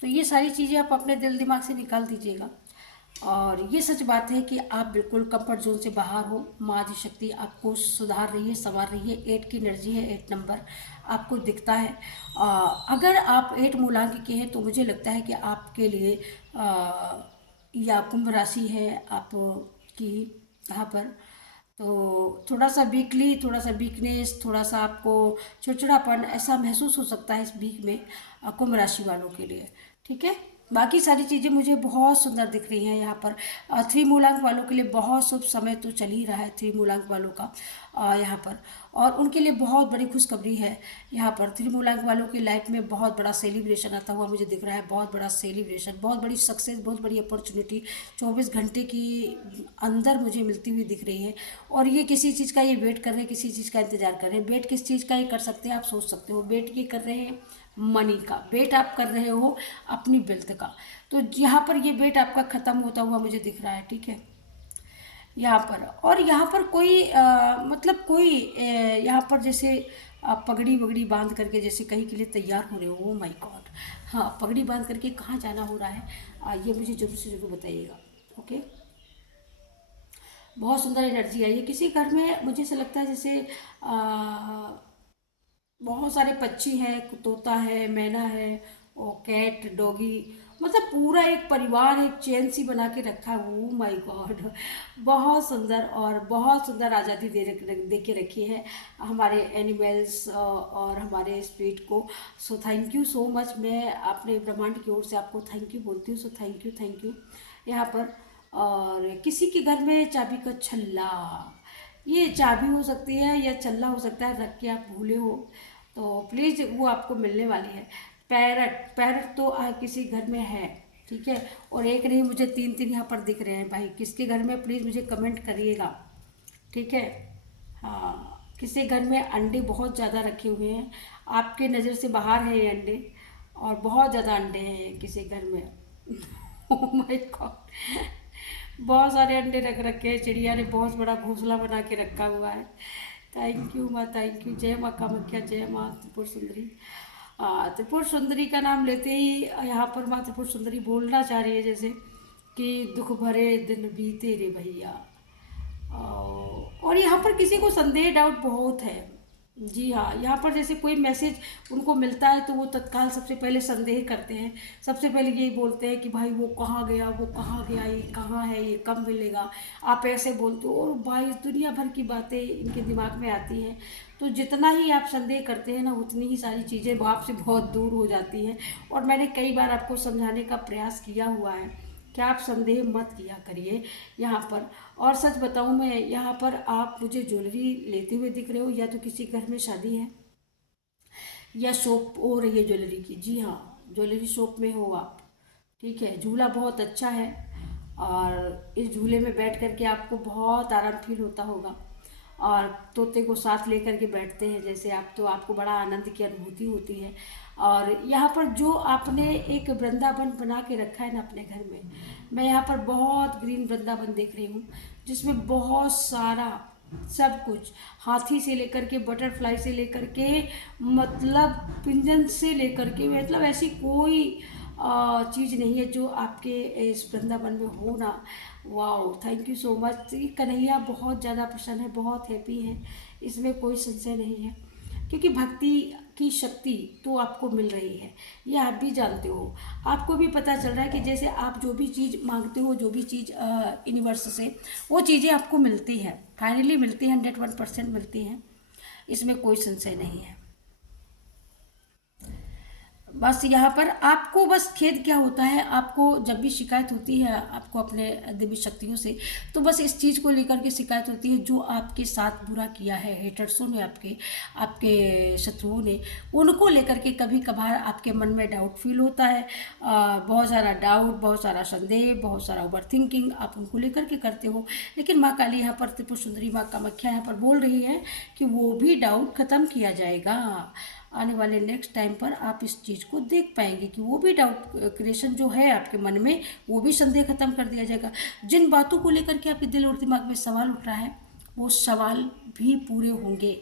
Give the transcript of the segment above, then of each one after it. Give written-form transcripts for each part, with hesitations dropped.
तो ये सारी चीज़ें आप अपने दिल दिमाग से निकाल दीजिएगा। और ये सच बात है कि आप बिल्कुल कंफर्ट जोन से बाहर हो। माँ जी शक्ति आपको सुधार रही है, संवार रही है। 8 की एनर्जी है, 8 नंबर आपको दिखता है। अगर आप 8 मूलांक के हैं तो मुझे लगता है कि आपके लिए या कुंभ राशि है आपकी यहाँ पर। तो थोड़ा सा वीकली, थोड़ा सा वीकनेस, थोड़ा सा आपको चिड़चिड़ापन ऐसा महसूस हो सकता है इस वीक में कुंभ राशि वालों के लिए। ठीक है, बाकी सारी चीज़ें मुझे बहुत सुंदर दिख रही हैं यहाँ पर। 3 मूलांक वालों के लिए बहुत शुभ समय तो चल ही रहा है 3 मूलांक वालों का यहाँ पर। और उनके लिए बहुत बड़ी खुशखबरी है यहाँ पर। 3 मूलांक वालों की लाइफ में बहुत बड़ा सेलिब्रेशन आता हुआ मुझे दिख रहा है। बहुत बड़ा सेलिब्रेशन, बहुत बड़ी सक्सेस, बहुत बड़ी अपॉर्चुनिटी 24 घंटे की अंदर मुझे मिलती हुई दिख रही है। और ये किसी चीज़ का ये वेट कर रहे हैं, किसी चीज़ का इंतजार कर रहे हैं। वेट किस चीज़ का ये कर सकते हैं आप सोच सकते हो। वेट ये कर रहे हैं मनी का, वेट आप कर रहे हो अपनी वेल्थ का। तो यहाँ पर ये वेट आपका ख़त्म होता हुआ मुझे दिख रहा है। ठीक है, यहाँ पर। और यहाँ पर कोई मतलब कोई यहाँ पर जैसे पगड़ी वगड़ी बांध करके जैसे कहीं के लिए तैयार हो रहे हो। ओ माय गॉड, हाँ, पगड़ी बांध करके कहाँ जाना हो रहा है ये मुझे जरूर से जरूर बताइएगा। ओके, बहुत सुंदर एनर्जी आई है किसी घर में। मुझे ऐसा लगता है जैसे बहुत सारे पक्षी हैं, तोता है, मैना है और कैट, डॉगी, मतलब पूरा एक परिवार एक चेन सी बना के रखा है। ओ माय गॉड, बहुत सुंदर। और बहुत सुंदर आज़ादी दे के रखी है हमारे एनिमल्स और हमारे स्पिरिट को। सो थैंक यू सो मच। मैं अपने ब्रह्मांड की ओर से आपको थैंक यू बोलती हूँ। सो थैंक यू यहाँ पर। और किसी के घर में चाबी का छल्ला, ये चाबी हो सकती है या छल्ला हो सकता है, रख के आप भूले हो तो प्लीज़ वो आपको मिलने वाली है। पैरट, पैरट तो किसी घर में है। ठीक है, और एक नहीं मुझे 3 यहाँ पर दिख रहे हैं। भाई किसके घर में, प्लीज़ मुझे कमेंट करिएगा। ठीक है, हाँ, किसी घर में अंडे बहुत ज़्यादा रखे हुए हैं, आपके नज़र से बाहर है ये अंडे, और बहुत ज़्यादा अंडे हैं किसी घर में। ओह माय गॉड, बहुत सारे अंडे रख रखे हैं। चिड़िया ने बहुत बड़ा घोंसला बना के रखा हुआ है। थैंक यू माँ, थैंक यू। जय माँ कामाख्या, जय माँ त्रिपुर सुंदरी। त्रिपुर सुंदरी का नाम लेते ही यहाँ पर माँ त्रिपुर सुंदरी बोलना चाह रही है जैसे कि दुख भरे दिन बीते रे भैया। और यहाँ पर किसी को संदेह, डाउट बहुत है। जी हाँ, यहाँ पर जैसे कोई मैसेज उनको मिलता है तो वो तत्काल सबसे पहले संदेह करते हैं। सबसे पहले यही बोलते हैं कि भाई वो कहाँ गया, वो कहाँ गया, ये कहाँ है, ये कब मिलेगा। आप ऐसे बोलते हो और भाई दुनिया भर की बातें इनके दिमाग में आती हैं। तो जितना ही आप संदेह करते हैं ना उतनी ही सारी चीज़ें आपसे बहुत दूर हो जाती हैं। और मैंने कई बार आपको समझाने का प्रयास किया हुआ है कि आप संदेह मत किया करिए यहाँ पर। और सच बताऊँ मैं, यहाँ पर आप मुझे ज्वेलरी लेते हुए दिख रहे हो, या तो किसी घर में शादी है या शॉप हो रही है ज्वेलरी की। जी हाँ, ज्वेलरी शॉप में हो आप। ठीक है, झूला बहुत अच्छा है और इस झूले में बैठ कर के आपको बहुत आराम फील होता होगा। और तोते को साथ लेकर के बैठते हैं जैसे आप, तो आपको बड़ा आनंद की अनुभूति होती है। और यहाँ पर जो आपने एक वृंदावन बना के रखा है ना अपने घर में, मैं यहाँ पर बहुत ग्रीन वृंदावन देख रही हूँ जिसमें बहुत सारा सब कुछ, हाथी से लेकर के बटरफ्लाई से लेकर के मतलब पिंजन से लेकर के, मतलब ऐसी कोई चीज़ नहीं है जो आपके इस वृंदावन में हो ना। Wow, thank you so much. ये कन्हैया बहुत ज़्यादा प्रसन्न है, बहुत हैप्पी है, इसमें कोई संशय नहीं है। क्योंकि भक्ति की शक्ति तो आपको मिल रही है, ये आप भी जानते हो। आपको भी पता चल रहा है कि जैसे आप जो भी चीज़ मांगते हो, जो भी चीज़ यूनिवर्स से, वो चीज़ें आपको मिलती हैं, फाइनली मिलती हैं, 101% मिलती हैं, इसमें कोई संशय नहीं है। बस यहाँ पर आपको बस खेद क्या होता है, आपको जब भी शिकायत होती है आपको अपने दिव्य शक्तियों से, तो बस इस चीज़ को लेकर के शिकायत होती है जो आपके साथ बुरा किया है हेटर्सों ने, आपके आपके शत्रुओं ने, उनको लेकर के कभी कभार आपके मन में डाउट फील होता है। बहुत सारा डाउट, बहुत सारा संदेह, बहुत सारा ओवर थिंकिंग आप उनको लेकर के करते हो। लेकिन माँ काली यहाँ पर, त्रिपुर सुंदरी माँ कामाख्या यहाँ पर बोल रही है कि वो भी डाउट खत्म किया जाएगा। आने वाले नेक्स्ट टाइम पर आप इस चीज़ को देख पाएंगे कि वो भी डाउट क्रिएशन जो है आपके मन में, वो भी संदेह खत्म कर दिया जाएगा। जिन बातों को लेकर के आपके दिल और दिमाग में सवाल उठ रहा है वो सवाल भी पूरे होंगे।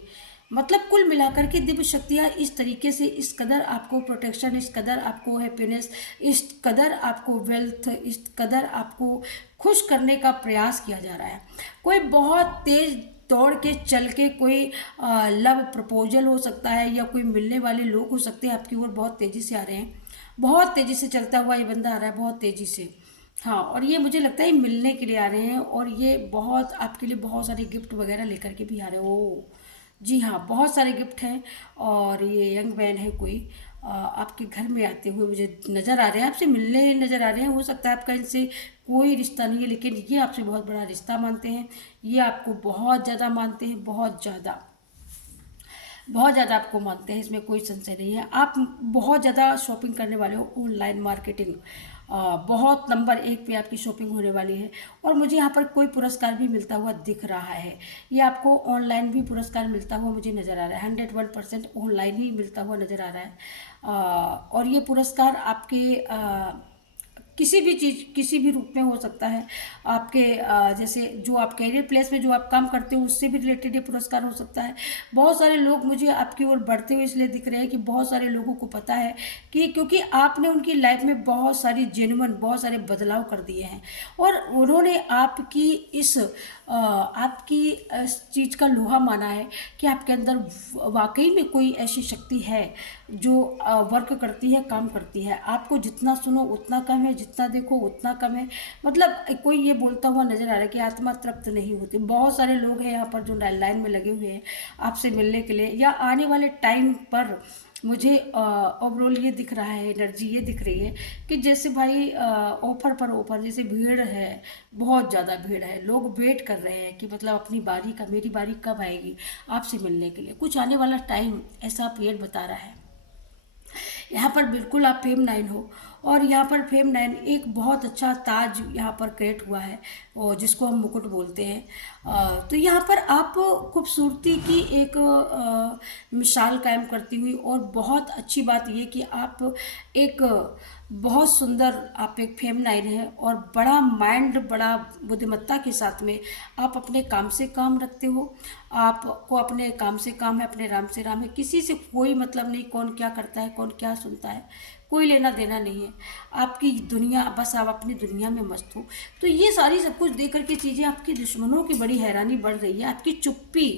मतलब कुल मिलाकर के दिव्य शक्तियाँ इस तरीके से, इस कदर आपको प्रोटेक्शन, इस कदर आपको हैप्पीनेस, इस कदर आपको वेल्थ, इस कदर आपको खुश करने का प्रयास किया जा रहा है। कोई बहुत तेज दौड़ के चल के कोई लव प्रपोजल हो सकता है, या कोई मिलने वाले लोग हो सकते हैं आपकी ओर बहुत तेज़ी से आ रहे हैं, बहुत तेज़ी से चलता हुआ ये बंदा आ रहा है, बहुत तेज़ी से। हाँ, और ये मुझे लगता है मिलने के लिए आ रहे हैं, और ये बहुत आपके लिए बहुत सारे गिफ्ट वगैरह लेकर के भी आ रहे हैं। ओ जी हाँ, बहुत सारे गिफ्ट हैं, और ये यंग मैन है कोई, आपके घर में आते हुए मुझे नज़र आ रहे हैं, आपसे मिलने नज़र आ रहे हैं। हो सकता है आपका इनसे कोई रिश्ता नहीं है, लेकिन ये आपसे बहुत बड़ा रिश्ता मानते हैं, ये आपको बहुत ज़्यादा मानते हैं, बहुत ज़्यादा, बहुत ज़्यादा आपको मानते हैं, इसमें कोई संशय नहीं है। आप बहुत ज़्यादा शॉपिंग करने वाले हो, ऑनलाइन मार्केटिंग बहुत नंबर 1 पे आपकी शॉपिंग होने वाली है, और मुझे यहाँ पर कोई पुरस्कार भी मिलता हुआ दिख रहा है। ये आपको ऑनलाइन भी पुरस्कार मिलता हुआ मुझे नज़र आ रहा है, 101% ऑनलाइन ही मिलता हुआ नज़र आ रहा है। और ये पुरस्कार आपके किसी भी चीज़, किसी भी रूप में हो सकता है। आपके जैसे जो आप कैरियर प्लेस में जो आप काम करते हो उससे भी रिलेटेड ये पुरस्कार हो सकता है। बहुत सारे लोग मुझे आपकी ओर बढ़ते हुए इसलिए दिख रहे हैं कि बहुत सारे लोगों को पता है कि क्योंकि आपने उनकी लाइफ में बहुत सारी जेन्युइन, बहुत सारे बदलाव कर दिए हैं, और उन्होंने आपकी इस आपकी इस चीज़ का लोहा माना है कि आपके अंदर वाकई में कोई ऐसी शक्ति है जो वर्क करती है, काम करती है। आपको जितना सुनो उतना कम है, जितना देखो उतना कम है। मतलब कोई ये बोलता हुआ नजर आ रहा है कि आत्मा तृप्त नहीं होती। बहुत सारे लोग हैं यहाँ पर जो लाइन में लगे हुए हैं आपसे मिलने के लिए, या आने वाले टाइम पर मुझे ओवरऑल ये दिख रहा है, एनर्जी ये दिख रही है कि जैसे भाई ऑफर पर ऑफर, जैसे भीड़ है, बहुत ज़्यादा भीड़ है, लोग वेट कर रहे हैं कि मतलब अपनी बारी का, मेरी बारी कब आएगी आपसे मिलने के लिए। कुछ आने वाला टाइम ऐसा पीरियड बता रहा है। यहाँ पर बिल्कुल आप फेम 9 हो, और यहाँ पर फेम 9 एक बहुत अच्छा ताज यहाँ पर क्रिएट हुआ है, और जिसको हम मुकुट बोलते हैं। तो यहाँ पर आप खूबसूरती की एक मिसाल कायम करती हुई, और बहुत अच्छी बात ये कि आप एक बहुत सुंदर, आप एक फेम 9 है, और बड़ा माइंड, बड़ा बुद्धिमत्ता के साथ में आप अपने काम से काम रखते हो। आपको अपने काम से काम है, अपने राम से राम है, किसी से कोई मतलब नहीं, कौन क्या करता है, कौन क्या सुनता है, कोई लेना देना नहीं है। आपकी दुनिया, बस आप अपनी दुनिया में मस्त हो। तो ये सारी सब कुछ देख करके चीज़ें आपके दुश्मनों की बड़ी हैरानी बढ़ रही है। आपकी चुप्पी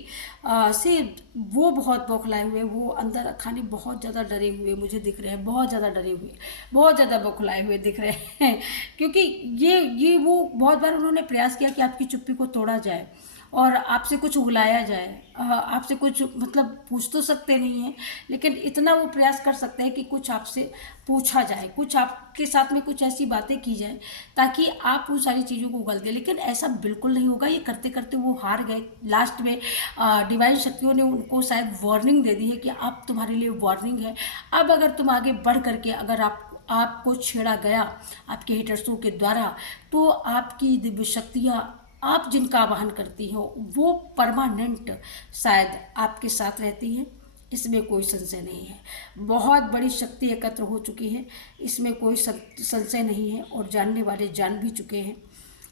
से वो बहुत बौखलाए हुए, वो अंदर खाने बहुत ज़्यादा डरे हुए मुझे दिख रहे हैं, बहुत ज़्यादा डरे हुए, बहुत ज़्यादा बौखलाए हुए दिख रहे हैं क्योंकि ये वो बहुत बार उन्होंने प्रयास किया कि आपकी चुप्पी को तोड़ा जाए और आपसे कुछ उगलाया जाए। आपसे कुछ मतलब पूछ तो सकते नहीं हैं, लेकिन इतना वो प्रयास कर सकते हैं कि कुछ आपसे पूछा जाए, कुछ आपके साथ में कुछ ऐसी बातें की जाए ताकि आप उन सारी चीज़ों को उगल दें। लेकिन ऐसा बिल्कुल नहीं होगा। ये करते करते वो हार गए। लास्ट में डिवाइन शक्तियों ने उनको शायद वार्निंग दे दी है कि अब तुम्हारे लिए वार्निंग है। अब अगर तुम आगे बढ़ करके अगर आपको छेड़ा गया आपके हेटर्सों के द्वारा, तो आपकी दिव्य शक्तियाँ, आप जिनका आवाहन करती हो, वो परमानेंट शायद आपके साथ रहती हैं। इसमें कोई संशय नहीं है। बहुत बड़ी शक्ति एकत्र हो चुकी है, इसमें कोई संशय नहीं है। और जानने वाले जान भी चुके हैं,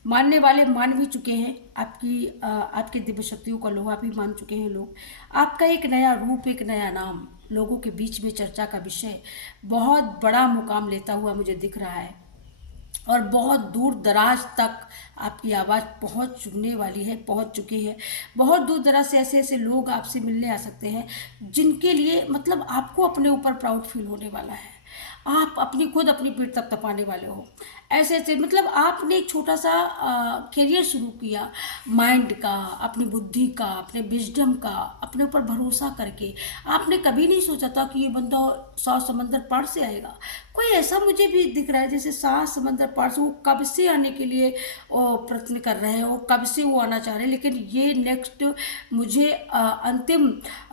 मानने वाले मान भी चुके हैं। आपकी दिव्य शक्तियों का लोहा भी मान चुके हैं लोग। आपका एक नया रूप, एक नया नाम लोगों के बीच में चर्चा का विषय बहुत बड़ा मुकाम लेता हुआ मुझे दिख रहा है, और बहुत दूर दराज तक आपकी आवाज़ पहुंच चुकने वाली है, पहुंच चुकी है। बहुत दूर दराज से ऐसे ऐसे लोग आपसे मिलने आ सकते हैं जिनके लिए मतलब आपको अपने ऊपर प्राउड फील होने वाला है। आप अपनी खुद अपनी पीठ तक तपाने वाले हो। ऐसे ऐसे मतलब आपने एक छोटा सा करियर शुरू किया माइंड का, अपनी बुद्धि का, अपने विजडम का, अपने ऊपर भरोसा करके। आपने कभी नहीं सोचा था कि ये बंदा 100 समंदर पार से आएगा। कोई ऐसा मुझे भी दिख रहा है जैसे 7 समंदर पार से वो कब से आने के लिए प्रयत्न कर रहे हैं, और कब से वो आना चाह रहे हैं। लेकिन ये नेक्स्ट मुझे अंतिम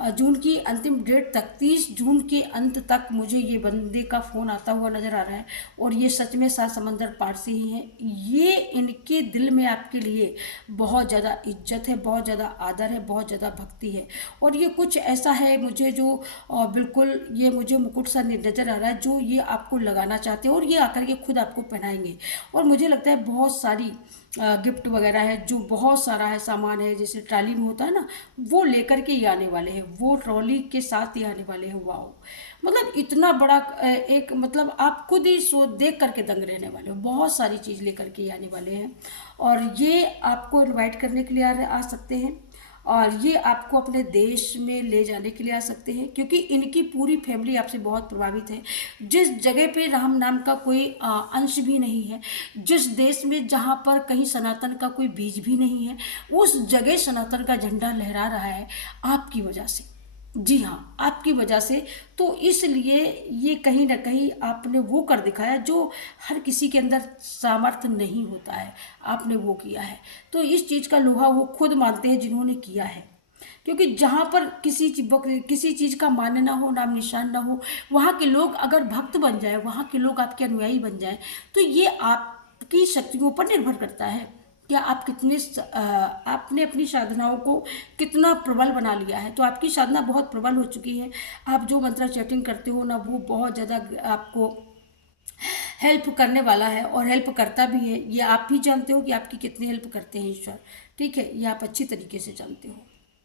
जून की अंतिम डेट तक, 30 जून के अंत तक मुझे ये बंदे का फ़ोन साबुन आता हुआ नज़र आ रहा है, और ये सच में 7 समंदर पार से ही हैं। ये इनके दिल में आपके लिए बहुत ज़्यादा इज्जत है, बहुत ज़्यादा आदर है, बहुत ज़्यादा भक्ति है। और ये कुछ ऐसा है मुझे जो बिल्कुल ये मुझे मुकुट सा नज़र आ रहा है जो ये आपको लगाना चाहते हैं, और ये आकर के खुद आपको पहनाएंगे। और मुझे लगता है बहुत सारी गिफ्ट वगैरह है, जो बहुत सारा है सामान है, जैसे ट्रॉली में होता है ना, वो लेकर के ये आने वाले हैं, वो ट्रॉली के साथ ही आने वाले हैं। वाओ, मतलब इतना बड़ा एक, मतलब आप खुद ही सो देख करके दंग रहने वाले हो। बहुत सारी चीज़ लेकर के ये आने वाले हैं, और ये आपको इनवाइट करने के लिए आ सकते हैं, और ये आपको अपने देश में ले जाने के लिए आ सकते हैं, क्योंकि इनकी पूरी फैमिली आपसे बहुत प्रभावित है। जिस जगह पे राम नाम का कोई अंश भी नहीं है, जिस देश में जहाँ पर कहीं सनातन का कोई बीज भी नहीं है, उस जगह सनातन का झंडा लहरा रहा है आपकी वजह से। जी हाँ, आपकी वजह से। तो इसलिए ये कहीं ना कहीं आपने वो कर दिखाया जो हर किसी के अंदर सामर्थ्य नहीं होता है, आपने वो किया है। तो इस चीज़ का लोहा वो खुद मानते हैं जिन्होंने किया है, क्योंकि जहाँ पर किसी चीज़ का मान ना हो, नाम निशान ना हो, वहाँ के लोग अगर भक्त बन जाए, वहाँ के लोग आपके अनुयायी बन जाए, तो ये आपकी शक्तियों पर निर्भर करता है। क्या आप आपने अपनी साधनाओं को कितना प्रबल बना लिया है। तो आपकी साधना बहुत प्रबल हो चुकी है। आप जो मंत्र चैटिंग करते हो ना, वो बहुत ज़्यादा आपको हेल्प करने वाला है, और हेल्प करता भी है। ये आप भी जानते हो कि आपकी कितनी हेल्प करते हैं ईश्वर, ठीक है, ये आप अच्छी तरीके से जानते हो,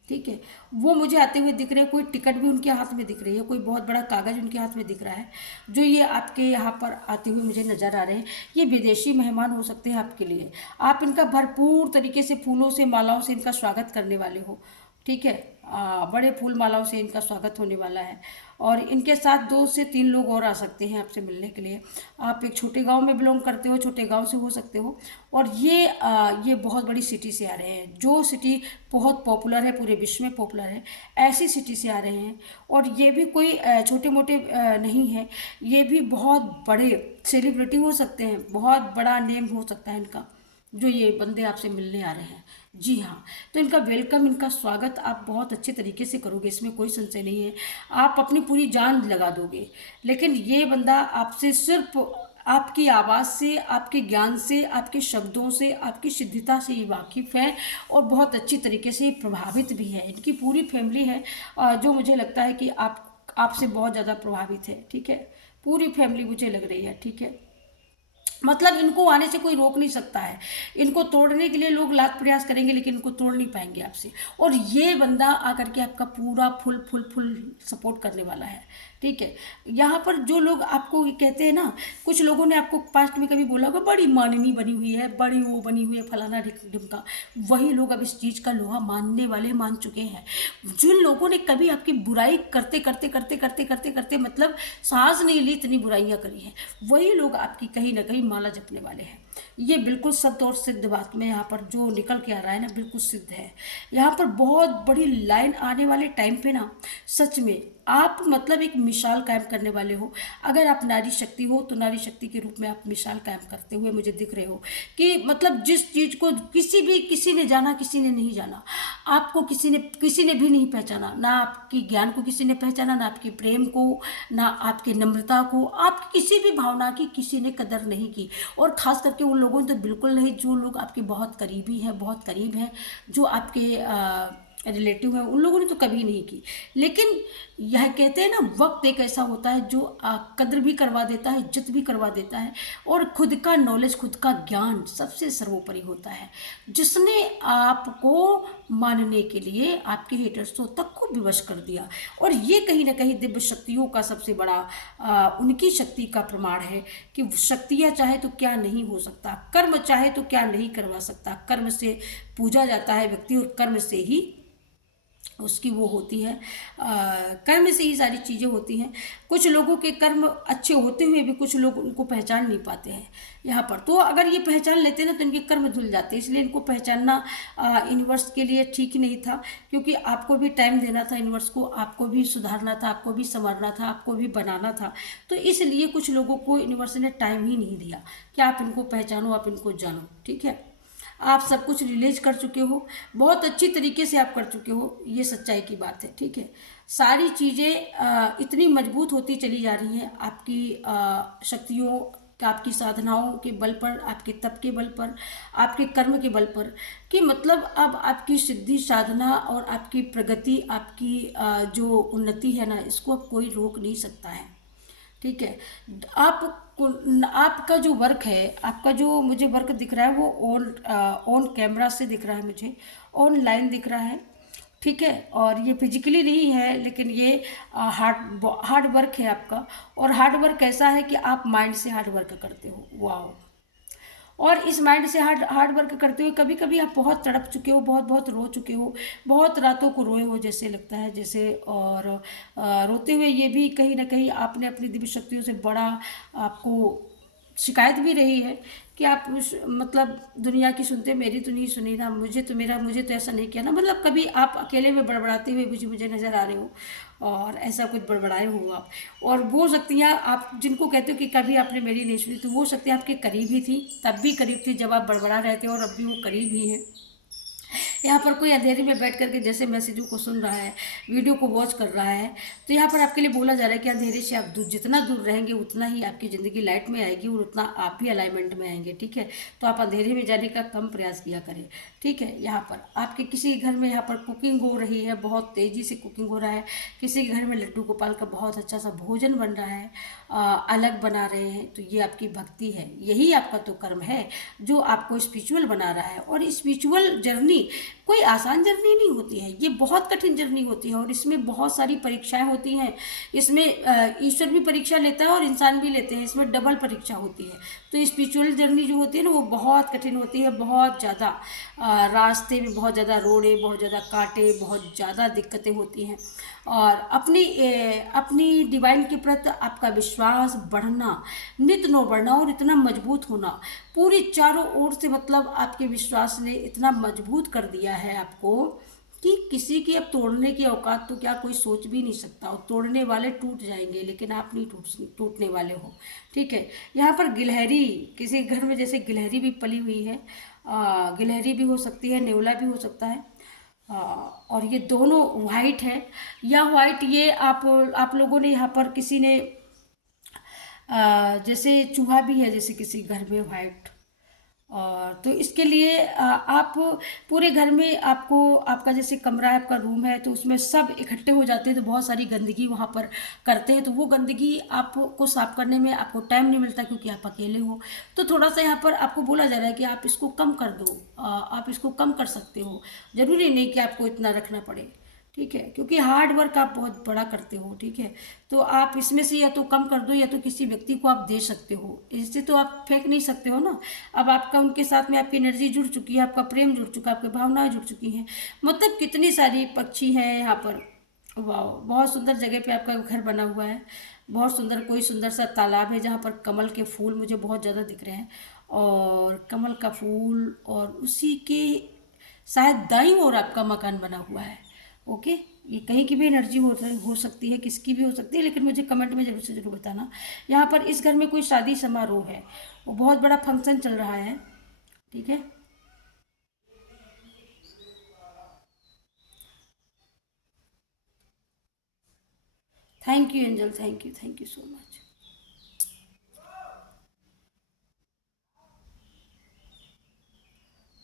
ठीक है। वो मुझे आते हुए दिख रहे हैं, कोई टिकट भी उनके हाथ में दिख रही है, कोई बहुत बड़ा कागज़ उनके हाथ में दिख रहा है, जो ये आपके यहाँ पर आते हुए मुझे नज़र आ रहे हैं। ये विदेशी मेहमान हो सकते हैं आपके लिए। आप इनका भरपूर तरीके से फूलों से, मालाओं से इनका स्वागत करने वाले हो, ठीक है। बड़े फूल मालाओं से इनका स्वागत होने वाला है, और इनके साथ 2 से 3 लोग और आ सकते हैं आपसे मिलने के लिए। आप एक छोटे गांव में बिलोंग करते हो, छोटे गांव से हो सकते हो, और ये बहुत बड़ी सिटी से आ रहे हैं, जो सिटी बहुत पॉपुलर है, पूरे विश्व में पॉपुलर है, ऐसी सिटी से आ रहे हैं। और ये भी कोई छोटे मोटे नहीं है, ये भी बहुत बड़े सेलिब्रिटी हो सकते हैं, बहुत बड़ा नेम हो सकता है इनका, जो ये बंदे आपसे मिलने आ रहे हैं। जी हाँ, तो इनका वेलकम, इनका स्वागत आप बहुत अच्छे तरीके से करोगे, इसमें कोई संशय नहीं है। आप अपनी पूरी जान लगा दोगे, लेकिन ये बंदा आपसे सिर्फ आपकी आवाज़ से, आपके ज्ञान से, आपके शब्दों से, आपकी सिद्धता से ही वाकिफ़ है, और बहुत अच्छी तरीके से प्रभावित भी है। इनकी पूरी फैमिली है जो मुझे लगता है कि आपसे बहुत ज़्यादा प्रभावित है, ठीक है। पूरी फैमिली मुझे लग रही है, ठीक है। मतलब इनको आने से कोई रोक नहीं सकता है। इनको तोड़ने के लिए लोग लाख प्रयास करेंगे, लेकिन इनको तोड़ नहीं पाएंगे आपसे। और ये बंदा आकर के आपका पूरा फुल सपोर्ट करने वाला है, ठीक है। यहाँ पर जो लोग आपको कहते हैं ना, कुछ लोगों ने आपको पास्ट में कभी बोला होगा बड़ी माननी बनी हुई है, बड़ी वो बनी हुई है, फलाना ढिमका, वही लोग अब इस चीज़ का लोहा मानने वाले मान चुके हैं। जिन लोगों ने कभी आपकी बुराई करते करते करते करते करते करते मतलब सांस नहीं ली, इतनी बुराइयां करी हैं, वही लोग आपकी कहीं ना कहीं माला जपने वाले हैं। ये बिल्कुल सत्य और सिद्ध बात में यहाँ पर जो निकल के आ रहा है ना, बिल्कुल सिद्ध है। यहाँ पर बहुत बड़ी लाइन आने वाले टाइम पे ना, सच में आप मतलब एक मिसाल कायम करने वाले हो। अगर आप नारी शक्ति हो, तो नारी शक्ति के रूप में आप मिसाल कायम करते हुए मुझे दिख रहे हो, कि मतलब जिस चीज़ को किसी ने जाना, किसी ने नहीं जाना, आपको किसी ने भी नहीं पहचाना, ना आपकी ज्ञान को किसी ने पहचाना, ना आपके प्रेम को, ना आपकी नम्रता को, आपकी किसी भी भावना की किसी ने कदर नहीं की। और ख़ास करके उन लोगों ने तो बिल्कुल नहीं, जो लोग आपके बहुत करीबी हैं, बहुत करीब हैं, जो आपके रिलेटिव है, उन लोगों ने तो कभी नहीं की। लेकिन यह कहते हैं ना, वक्त एक ऐसा होता है जो कद्र भी करवा देता है, इज्जत भी करवा देता है, और खुद का नॉलेज, खुद का ज्ञान सबसे सर्वोपरि होता है। जिसने आपको मानने के लिए आपके हेटर्सों तक को विवश कर दिया, और ये कहीं ना कहीं दिव्य शक्तियों का सबसे बड़ा उनकी शक्ति का प्रमाण है, कि शक्तियाँ चाहे तो क्या नहीं हो सकता, कर्म चाहे तो क्या नहीं करवा सकता। कर्म से पूजा जाता है व्यक्ति, और कर्म से ही उसकी वो होती है, कर्म से ही सारी चीज़ें होती हैं। कुछ लोगों के कर्म अच्छे होते हुए भी कुछ लोग उनको पहचान नहीं पाते हैं यहाँ पर। तो अगर ये पहचान लेते ना, तो इनके कर्म धुल जाते, इसलिए इनको पहचानना यूनिवर्स के लिए ठीक नहीं था, क्योंकि आपको भी टाइम देना था यूनिवर्स को, आपको भी सुधारना था, आपको भी संवरना था, आपको भी बनाना था। तो इसलिए कुछ लोगों को यूनिवर्स ने टाइम ही नहीं दिया कि आप इनको पहचानो, आप इनको जानो, ठीक है। आप सब कुछ रिलीज कर चुके हो, बहुत अच्छी तरीके से आप कर चुके हो, ये सच्चाई की बात है, ठीक है। सारी चीज़ें इतनी मजबूत होती चली जा रही हैं आपकी शक्तियों, आपकी साधनाओं के बल पर, आपके तप के बल पर, आपके कर्म के बल पर, कि मतलब अब आपकी सिद्धि साधना और आपकी प्रगति, आपकी जो उन्नति है ना, इसको अब कोई रोक नहीं सकता है। ठीक है। आप आपका जो वर्क है, आपका जो मुझे वर्क दिख रहा है वो ऑन कैमरा से दिख रहा है, मुझे ऑनलाइन दिख रहा है। ठीक है। और ये फिजिकली नहीं है, लेकिन ये हार्ड वर्क है आपका। और हार्ड वर्क ऐसा है कि आप माइंड से हार्ड वर्क करते हो। वाह। और इस माइंड से हार्ड हार्ड वर्क करते हुए कभी कभी आप बहुत तड़प चुके हो, बहुत बहुत रो चुके हो, बहुत रातों को रोए हो जैसे लगता है जैसे। और रोते हुए ये भी कहीं ना कहीं आपने अपनी दिव्य शक्तियों से बड़ा, आपको शिकायत भी रही है कि आप मतलब दुनिया की सुनते, मेरी तो नहीं सुनी ना, मुझे तो ऐसा नहीं किया ना, मतलब कभी आप अकेले में बड़बड़ाते हुए मुझे नज़र आ रहे हो, और ऐसा कुछ बड़बड़ाए हो आप। और वो शक्तियाँ आप जिनको कहते हो कि कभी आपने मेरी नहीं सुनी, तो वो शक्तियाँ आपके करीब ही थी, तब भी करीब थी जब आप बड़बड़ा रहे थे, और अब भी वो करीब ही हैं। यहाँ पर कोई अंधेरे में बैठ करके जैसे मैसेजों को सुन रहा है, वीडियो को वॉच कर रहा है, तो यहाँ पर आपके लिए बोला जा रहा है कि अंधेरे से आप जितना दूर रहेंगे उतना ही आपकी ज़िंदगी लाइट में आएगी, और उतना आप भी अलाइनमेंट में आएंगे। ठीक है। तो आप अंधेरे में जाने का कम प्रयास किया करें। ठीक है। यहाँ पर आपके किसी घर में यहाँ पर कुकिंग हो रही है, बहुत तेज़ी से कुकिंग हो रहा है, किसी के घर में लड्डू गोपाल का बहुत अच्छा सा भोजन बन रहा है, अलग बना रहे हैं, तो ये आपकी भक्ति है, यही आपका तो कर्म है जो आपको स्पिरिचुअल बना रहा है। और स्पिरिचुअल जर्नी कोई आसान जर्नी नहीं होती है, ये बहुत कठिन जर्नी होती है, और इसमें बहुत सारी परीक्षाएं होती हैं। इसमें ईश्वर भी परीक्षा लेता है और इंसान भी लेते हैं, इसमें डबल परीक्षा होती है। तो स्पिरिचुअल जर्नी जो होती है ना, वो बहुत कठिन होती है, बहुत ज़्यादा रास्ते में बहुत ज़्यादा रोड़े, बहुत ज़्यादा कांटे, बहुत ज़्यादा दिक्कतें होती हैं। और अपनी डिवाइन के प्रति आपका विश्वास बढ़ना, नित नो बढ़ना, और इतना मजबूत होना, पूरी चारों ओर से मतलब आपके विश्वास ने इतना मजबूत कर दिया है आपको कि किसी की अब तोड़ने की औकात तो क्या कोई सोच भी नहीं सकता। और तोड़ने वाले टूट जाएंगे, लेकिन आप नहीं टूटने वाले हो। ठीक है। यहाँ पर गिलहरी, किसी घर में जैसे गिलहरी भी पली हुई है, गिलहरी भी हो सकती है, नेवला भी हो सकता है। और ये दोनों वाइट है, या वाइट ये आप लोगों ने यहाँ पर किसी ने जैसे चूहा भी है जैसे किसी घर में वाइट। और तो इसके लिए आप पूरे घर में आपको, आपका जैसे कमरा है, आपका रूम है, तो उसमें सब इकट्ठे हो जाते हैं, तो बहुत सारी गंदगी वहाँ पर करते हैं, तो वो गंदगी आपको साफ करने में आपको टाइम नहीं मिलता क्योंकि आप अकेले हो। तो थोड़ा सा यहाँ पर आपको बोला जा रहा है कि आप इसको कम कर दो, आप इसको कम कर सकते हो, ज़रूरी नहीं कि आपको इतना रखना पड़े। ठीक है। क्योंकि हार्ड वर्क आप बहुत बड़ा करते हो। ठीक है। तो आप इसमें से या तो कम कर दो, या तो किसी व्यक्ति को आप दे सकते हो, इससे तो आप फेंक नहीं सकते हो ना। अब आपका उनके साथ में आपकी एनर्जी जुड़ चुकी है, आपका प्रेम जुड़ चुका है, आपकी भावनाएं जुड़ चुकी हैं, मतलब कितनी सारी पक्षी हैं यहाँ पर। वाह। बहुत सुंदर जगह पे आपका घर बना हुआ है, बहुत सुंदर, कोई सुंदर सा तालाब है जहाँ पर कमल के फूल मुझे बहुत ज़्यादा दिख रहे हैं, और कमल का फूल, और उसी के शायद दाईं ओर आपका मकान बना हुआ है। ओके। ये कहीं की भी एनर्जी हो सकती है, किसकी भी हो सकती है, लेकिन मुझे कमेंट में जरूर से जरूर बताना। यहाँ पर इस घर में कोई शादी समारोह है, वो बहुत बड़ा फंक्शन चल रहा है। ठीक है। Thank you angel, thank you so much.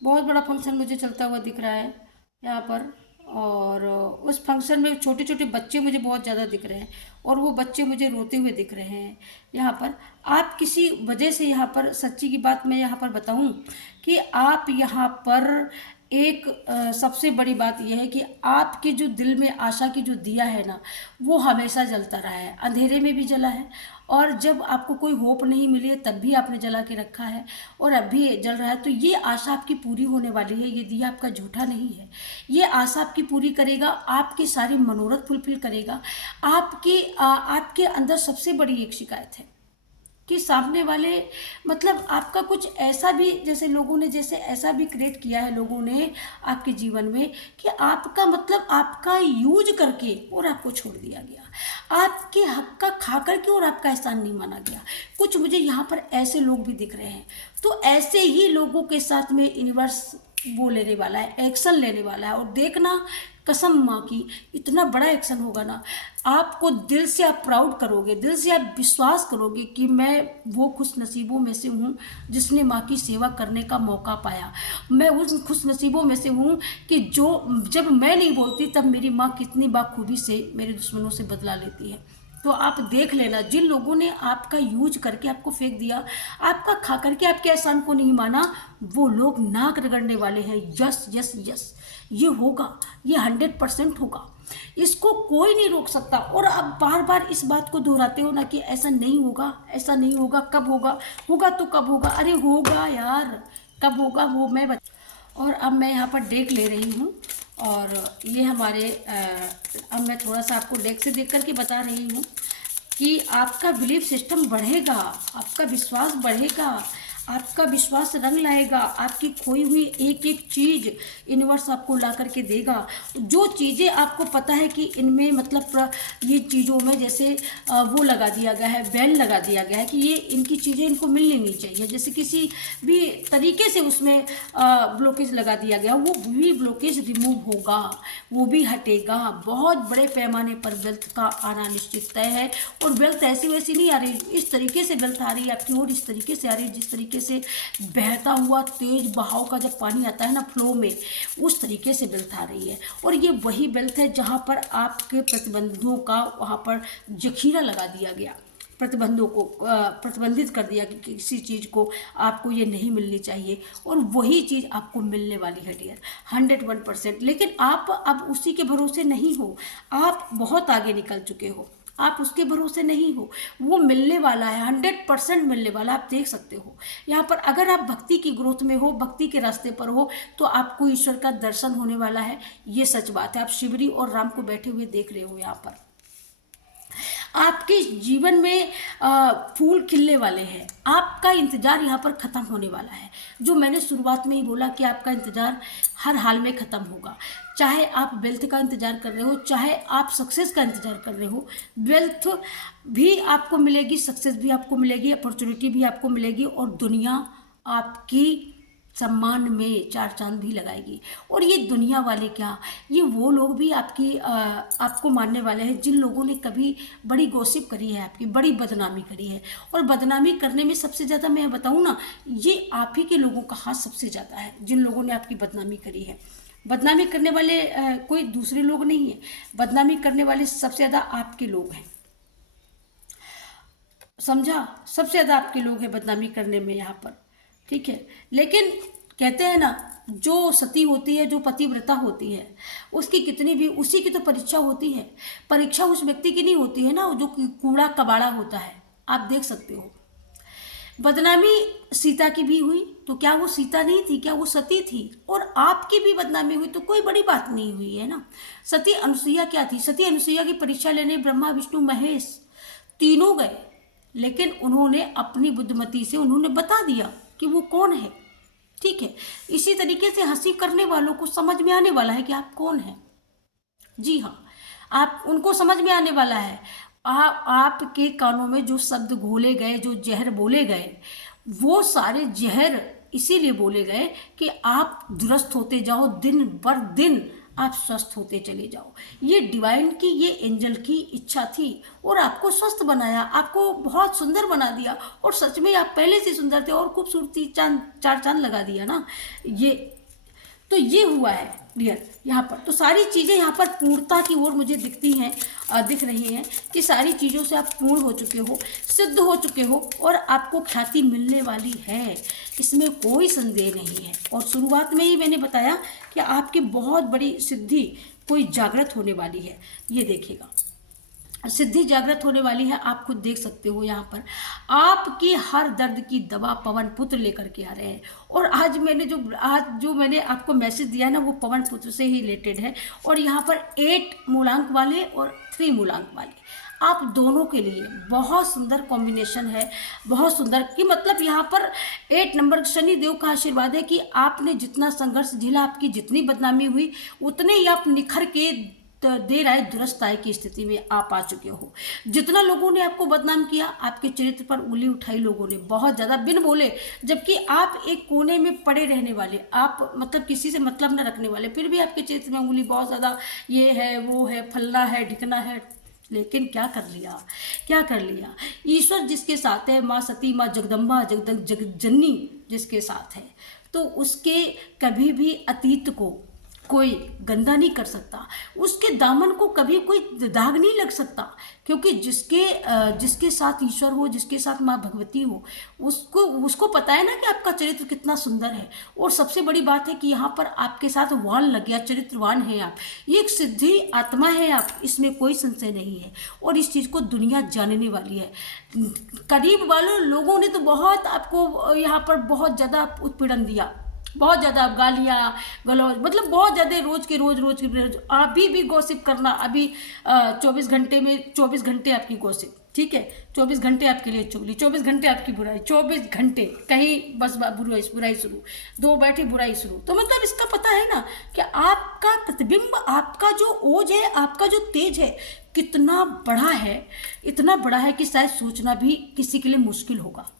बहुत बड़ा फंक्शन मुझे चलता हुआ दिख रहा है यहाँ पर। और उस फंक्शन में छोटे छोटे बच्चे मुझे बहुत ज़्यादा दिख रहे हैं, और वो बच्चे मुझे रोते हुए दिख रहे हैं यहाँ पर। आप किसी वजह से यहाँ पर, सच्ची की बात मैं यहाँ पर बताऊँ कि आप यहाँ पर एक सबसे बड़ी बात यह है कि आपके जो दिल में आशा की जो दिया है ना, वो हमेशा जलता रहा है, अंधेरे में भी जला है, और जब आपको कोई होप नहीं मिली है तब भी आपने जला के रखा है, और अब भी जल रहा है। तो ये आशा आपकी पूरी होने वाली है, ये दिया आपका झूठा नहीं है, ये आशा आपकी पूरी करेगा, आपकी सारी मनोरथ फुलफिल करेगा। आपके अंदर सबसे बड़ी एक शिकायत है कि सामने वाले, मतलब आपका कुछ ऐसा भी, जैसे लोगों ने जैसे ऐसा भी क्रिएट किया है लोगों ने आपके जीवन में, कि आपका मतलब आपका यूज करके और आपको छोड़ दिया गया, आपके हक का खा करके और आपका एहसान नहीं माना गया। कुछ मुझे यहाँ पर ऐसे लोग भी दिख रहे हैं। तो ऐसे ही लोगों के साथ में यूनिवर्स वो लेने वाला है, एक्शन लेने वाला है। और देखना, कसम माँ की, इतना बड़ा एक्शन होगा ना, आपको दिल से आप प्राउड करोगे, दिल से आप विश्वास करोगे कि मैं वो खुश नसीबों में से हूँ जिसने माँ की सेवा करने का मौका पाया। मैं उस खुश नसीबों में से हूँ कि जो जब मैं नहीं बोलती तब मेरी माँ कितनी बाखूबी से मेरे दुश्मनों से बदला लेती है। तो आप देख लेना, जिन लोगों ने आपका यूज करके आपको फेंक दिया, आपका खा करके आपके एहसान को नहीं माना, वो लोग नाक रगड़ने वाले हैं। यस यस यस, ये होगा, ये 100% होगा, इसको कोई नहीं रोक सकता। और आप बार बार इस बात को दोहराते हो ना कि ऐसा नहीं होगा, ऐसा नहीं होगा, कब होगा, होगा तो कब होगा, अरे होगा यार, कब होगा वो मैं और अब मैं यहाँ पर डेक ले रही हूँ, और ये हमारे अब मैं थोड़ा सा आपको डेक से देख करके बता रही हूँ कि आपका बिलीफ सिस्टम बढ़ेगा, आपका विश्वास बढ़ेगा, आपका विश्वास रंग लाएगा, आपकी खोई हुई एक एक चीज़ यूनिवर्स आपको ला करके देगा। जो चीज़ें आपको पता है कि इनमें मतलब ये चीज़ों में जैसे वो लगा दिया गया है, बैन लगा दिया गया है कि ये इनकी चीज़ें इनको मिलनी नहीं चाहिए, जैसे किसी भी तरीके से उसमें ब्लॉकेज लगा दिया गया, वो भी ब्लॉकेज रिमूव होगा, वो भी हटेगा। बहुत बड़े पैमाने पर वेल्थ का आना निश्चित तय है। और वेल्थ ऐसी वैसी नहीं आ रही, इस तरीके से वेल्थ आ रही है आपकी ओर, इस तरीके से आ रही है जिस तरीके से बहता हुआ तेज बहाव का जब पानी आता है ना फ्लो में, उस तरीके से वेल्थ आ रही है। और ये वही वेल्थ है जहाँ पर आपके प्रतिबंधों का वहाँ पर जखीरा लगा दिया गया, प्रतिबंधों को प्रतिबंधित कर दिया कि किसी चीज़ को आपको ये नहीं मिलनी चाहिए, और वही चीज़ आपको मिलने वाली है डियर, 101%। लेकिन आप अब उसी के भरोसे नहीं हो, आप बहुत आगे निकल चुके हो, आप उसके भरोसे नहीं हो, वो मिलने वाला है, 100% मिलने वाला। आप देख सकते हो यहाँ पर, अगर आप भक्ति की ग्रोथ में हो, भक्ति के रास्ते पर हो, तो आपको ईश्वर का दर्शन होने वाला है, ये सच बात है। आप शिवरी और राम को बैठे हुए देख रहे हो यहाँ पर, आपके जीवन में फूल खिलने वाले हैं, आपका इंतज़ार यहाँ पर ख़त्म होने वाला है। जो मैंने शुरुआत में ही बोला कि आपका इंतज़ार हर हाल में ख़त्म होगा, चाहे आप वेल्थ का इंतज़ार कर रहे हो, चाहे आप सक्सेस का इंतज़ार कर रहे हो, वेल्थ भी आपको मिलेगी, सक्सेस भी आपको मिलेगी, अपॉर्चुनिटी भी आपको मिलेगी, और दुनिया आपकी सम्मान में चार चांद भी लगाएगी। और ये दुनिया वाले क्या, ये वो लोग भी आपको मानने वाले हैं जिन लोगों ने कभी बड़ी गॉसिप करी है, आपकी बड़ी बदनामी करी है। और बदनामी करने में सबसे ज़्यादा मैं बताऊँ ना, ये आप ही के लोगों का हाथ सबसे ज़्यादा है, जिन लोगों ने आपकी बदनामी करी है। बदनामी करने वाले कोई दूसरे लोग नहीं है, बदनामी करने वाले सबसे ज़्यादा आपके लोग हैं, समझा, सबसे ज़्यादा आपके लोग हैं बदनामी करने में यहाँ पर, ठीक है। लेकिन कहते हैं ना, जो सती होती है, जो पतिव्रता होती है, उसकी कितनी भी, उसी की तो परीक्षा होती है। परीक्षा उस व्यक्ति की नहीं होती है ना जो कूड़ा कबाड़ा होता है। आप देख सकते हो, बदनामी सीता की भी हुई तो क्या वो सीता नहीं थी, क्या वो सती थी? और आपकी भी बदनामी हुई तो कोई बड़ी बात नहीं हुई है ना। सती अनुसुईया क्या थी? सती अनुसुईया की परीक्षा लेने ब्रह्मा विष्णु महेश तीनों गए, लेकिन उन्होंने अपनी बुद्धिमती से उन्होंने बता दिया कि वो कौन है, ठीक है। इसी तरीके से हंसी करने वालों को समझ में आने वाला है कि आप कौन हैं। जी हाँ, आप उनको समझ में आने वाला है। आपके कानों में जो शब्द घोले गए, जो जहर बोले गए, वो सारे जहर इसीलिए बोले गए कि आप दुरुस्त होते जाओ, दिन बर दिन आप स्वस्थ होते चले जाओ। ये डिवाइन की, ये एंजल की इच्छा थी, और आपको स्वस्थ बनाया, आपको बहुत सुंदर बना दिया। और सच में आप पहले से सुंदर थे, और खूबसूरती चार चांद लगा दिया ना। ये हुआ है डियर यहाँ पर। तो सारी चीज़ें यहाँ पर पूर्णता की ओर मुझे दिख रही हैं कि सारी चीज़ों से आप पूर्ण हो चुके हो, सिद्ध हो चुके हो, और आपको ख्याति मिलने वाली है, इसमें कोई संदेह नहीं है। और शुरुआत में ही मैंने बताया कि आपकी बहुत बड़ी सिद्धि कोई जागृत होने वाली है। ये देखिएगा, सिद्धि जागृत होने वाली है, आप खुद देख सकते हो यहाँ पर। आपकी हर दर्द की दवा पवन पुत्र लेकर के आ रहे हैं। और आज जो मैंने आपको मैसेज दिया ना, वो पवन पुत्र से ही रिलेटेड है। और यहाँ पर 8 मूलांक वाले और 3 मूलांक वाले, आप दोनों के लिए बहुत सुंदर कॉम्बिनेशन है, बहुत सुंदर। कि मतलब यहाँ पर 8 नंबर शनि देव का आशीर्वाद है कि आपने जितना संघर्ष झेला, आपकी जितनी बदनामी हुई, उतने ही आप निखर के देर आए दुरुस्त आए की स्थिति में आप आ चुके हो। जितना लोगों ने आपको बदनाम किया, आपके चरित्र पर उंगली उठाई लोगों ने बहुत ज़्यादा बिन बोले, जबकि आप एक कोने में पड़े रहने वाले, आप मतलब किसी से मतलब न रखने वाले, फिर भी आपके चरित्र में उंगली बहुत ज़्यादा ये है वो है फलना है ढिकना है। लेकिन क्या कर लिया, क्या कर लिया। ईश्वर जिसके साथ है, माँ सती, माँ जगदम्बा, जगजननी जिसके साथ है, तो उसके कभी भी अतीत को कोई गंदा नहीं कर सकता, उसके दामन को कभी कोई दाग नहीं लग सकता, क्योंकि जिसके साथ ईश्वर हो, जिसके साथ माँ भगवती हो, उसको पता है ना कि आपका चरित्र कितना सुंदर है। और सबसे बड़ी बात है कि यहाँ पर आपके साथ वान लग गया, चरित्रवान है आप, ये एक सिद्धि आत्मा है आप, इसमें कोई संशय नहीं है। और इस चीज़ को दुनिया जानने वाली है। करीब वालों लोगों ने तो बहुत आपको यहाँ पर बहुत ज़्यादा उत्पीड़न दिया, बहुत ज़्यादा गालियाँ गलौज, मतलब बहुत ज़्यादा रोज़ के रोज़ अभी भी गॉसिप करना। अभी 24 घंटे में 24 घंटे आपकी गॉसिप, ठीक है, 24 घंटे आपके लिए चुगली, 24 घंटे आपकी बुराई, 24 घंटे कहीं बस बुराई शुरू, दो बैठे बुराई शुरू। तो मतलब इसका पता है ना कि आपका प्रतिबिंब, आपका जो ओज है, आपका जो तेज है कितना बड़ा है, इतना बड़ा है कि शायद सोचना भी किसी के लिए मुश्किल होगा।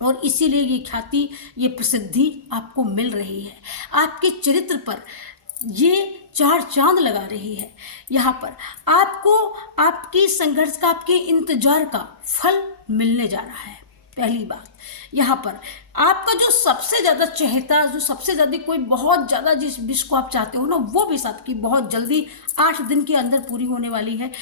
और इसीलिए ये ख्याति, ये प्रसिद्धि आपको मिल रही है, आपके चरित्र पर ये चार चांद लगा रही है। यहाँ पर आपको आपकी संघर्ष का, आपके इंतजार का फल मिलने जा रहा है। पहली बात, यहाँ पर आपका जो सबसे ज़्यादा चहेता, जो सबसे ज़्यादा कोई बहुत ज़्यादा जिस विश को आप चाहते हो ना, वो विश आपकी बहुत जल्दी 8 दिन के अंदर पूरी होने वाली है।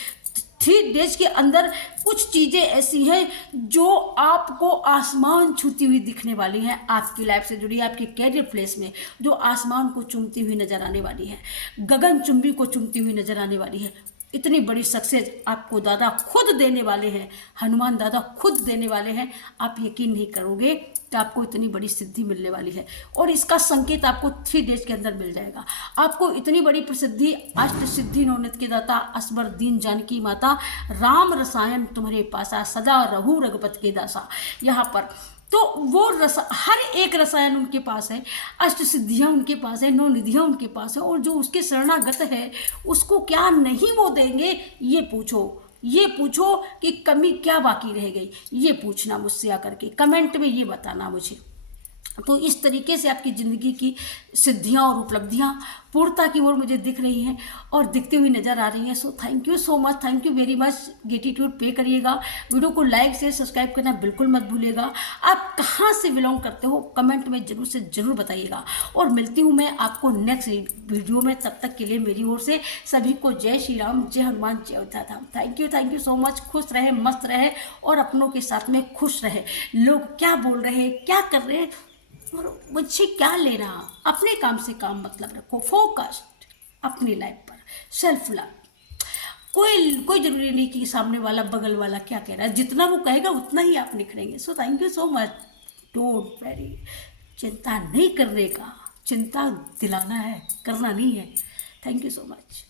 3 डेज के अंदर कुछ चीज़ें ऐसी हैं जो आपको आसमान छूती हुई दिखने वाली हैं, आपकी लाइफ से जुड़ी, आपके कैरियर प्लेस में जो आसमान को चूमती हुई नजर आने वाली है, गगनचुंबी को चूमती हुई नजर आने वाली है। इतनी बड़ी सक्सेस आपको दादा खुद देने वाले हैं, हनुमान दादा खुद देने वाले हैं। आप यकीन नहीं करोगे कि आपको इतनी बड़ी सिद्धि मिलने वाली है, और इसका संकेत आपको 3 डेज के अंदर मिल जाएगा। आपको इतनी बड़ी प्रसिद्धि, अष्ट सिद्धि नवनीत के दाता, असबर दीन जानकी माता, राम रसायन तुम्हारे पासा, सदा रहू रघुपत के दासा। यहाँ पर तो वो हर एक रसायन उनके पास है, अष्ट सिद्धियाँ उनके पास है, 9 निधियाँ उनके पास है, और जो उसके शरणागत है उसको क्या नहीं वो देंगे, ये पूछो, ये पूछो कि कमी क्या बाकी रह गई, ये पूछना मुझसे आकर के, कमेंट में ये बताना मुझे। तो इस तरीके से आपकी ज़िंदगी की सिद्धियां और उपलब्धियां पूर्णता की ओर मुझे दिख रही हैं और दिखती हुई नज़र आ रही हैं। सो thank you so much, thank you very much. Gratitude पे करिएगा, वीडियो को लाइक शेयर सब्सक्राइब करना बिल्कुल मत भूलिएगा। आप कहाँ से बिलोंग करते हो कमेंट में जरूर से ज़रूर बताइएगा, और मिलती हूँ मैं आपको नेक्स्ट वीडियो में। तब तक के लिए मेरी ओर से सभी को जय श्री राम, जय हनुमान, जय Ayodhya Dham. Thank you so much. खुश रहे, मस्त रहे, और अपनों के साथ में खुश रहे। लोग क्या बोल रहे हैं, क्या कर रहे हैं, और मुझे क्या लेना, अपने काम से काम मतलब रखो, फोकस्ड अपनी लाइफ पर, सेल्फ लव। कोई जरूरी नहीं कि सामने वाला बगल वाला क्या कह रहा है, जितना वो कहेगा उतना ही आप निखरेंगे। So thank you so much. Don't worry, चिंता नहीं करने का, चिंता दिलाना है, करना नहीं है। Thank you so much.